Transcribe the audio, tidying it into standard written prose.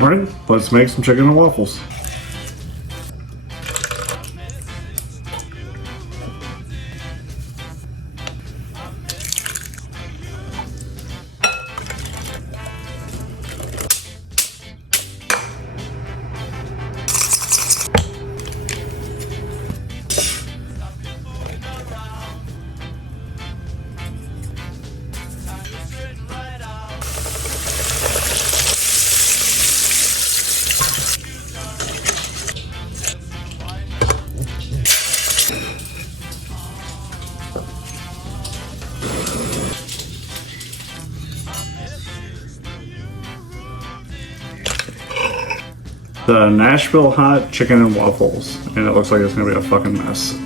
Alright, let's make some chicken and waffles. The Nashville hot chicken and waffles, and it looks like it's gonna be a fucking mess.